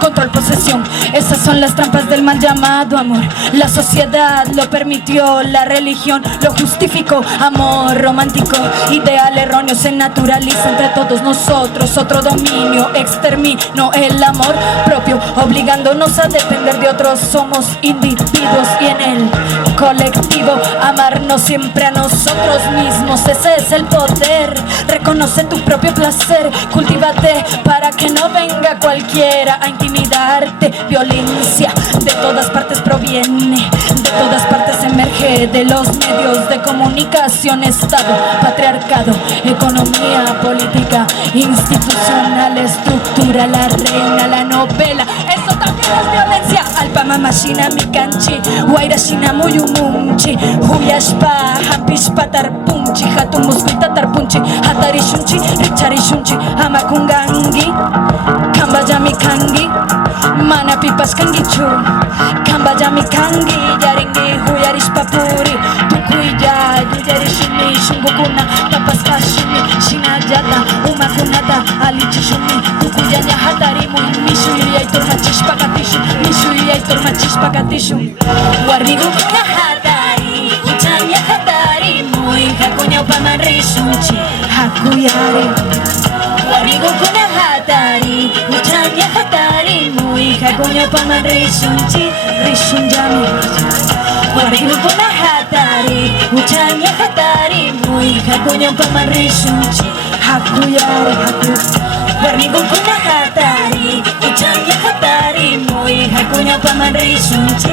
control, posesión. Esas son las trampas del mal llamado amor. La sociedad lo permitió, la religión lo justificó. Amor romántico, ideal erróneo, se naturaliza entre todos nosotros. Otro dominio, extermino el amor propio, obligándonos a depender de otros. Somos individuos y en el colectivo amarnos siempre a nosotros mismos. Ese es el poder. Reconoce tu propio placer, cultívate para que no venga cualquiera a intimidarte. Violencia de todas partes proviene, de todas partes emerge, de los medios de comunicación, Estado, patriarcado, economía, política, institucional, estructura, la reina, la novela. Eso también es violencia. Alpama mashina mikanchi, guaira shina muyumunchi, huyashpa, hampishpa tarpunchi, hatumuskuita tarpunchi, hatari shunchi, richari shunchi, hamakungangi, kambajami kangi, mana pipas kangichu, kambajami kangi, yaringi, huyarishpa puri, tukuya, yuyari shumi, shungukuna, tapas kashumi, shinajata, umakunata, alichi shumi, tukuya nyahatari muy mishu, yuyay tormachishpa katishu, mishu yuyay tormachishpa katishu. Warmigu kuna hatari, uchanya hatari, muy hakunya pamanrishunchi, hakuyari. Warmigu kuna hatari, uchanya hatari, muy hakunya pamanrishunchi, rishunjami. Warmigu kuna hatari, uchanya hatari, muy hakunya pamanrishunchi, hakuyari, Warmigu kuna hatari, uchanya hatari, muy hakunya pamanrishunchi.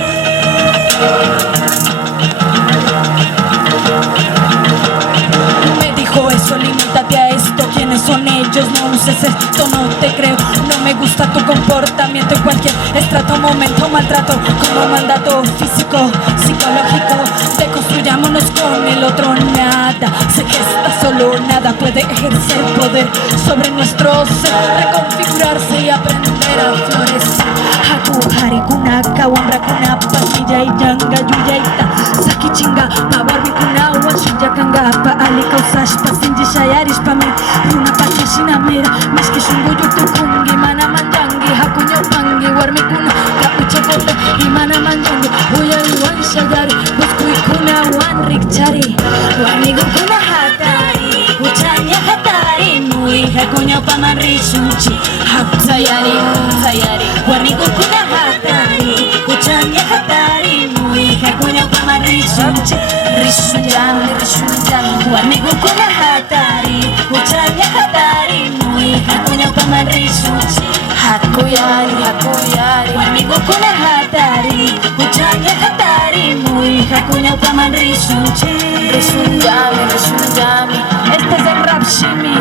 Me dijo eso, limítate a esto. ¿Quiénes son ellos? No uses esto, no te creo. No me gusta tu comportamiento en cualquier estrato, momento, maltrato como mandato físico, psicológico. Deconstruyámonos con el otro, nada se gesta, solo nada puede ejercer poder sobre nuestro ser, reconfigurarse y aprender a florecer. Haku harikuna kawambra kuna pasilla y yanga yuyaita saki chinga pa warmi kuna washuya kanga pa alika usashpa sinji shayaris pa me runa pa kashina mera miski shungu yutu kungi mana manjangi hakunyo pangi warmi kuna ka uchakota y mana manjangi uyari wan shayari buskui kuna wan rikchari warmigu kuna hatari uchanya hatari muy hakunyo pa manrishunchi hakusayari sayari warmigu kuna hatari uchanya hatari muy hakunyo pa manrishunchi rishunjami rishunjami warmigu kuna hatari uchanya hatari muy hakunyo pa manrishunchi hakuyari hakuyari warmigu kuna hatari uchanya hatari muy hakunyo pa manrishunchi rishunjami rishunjami. Este es el rap shimi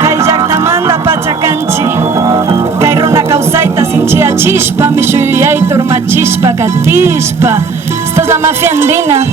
kay manda pachakanchi kay runa kawsayta sinchia chispa mishuyay turmachishpa katishpa. Esto es la mafia andina.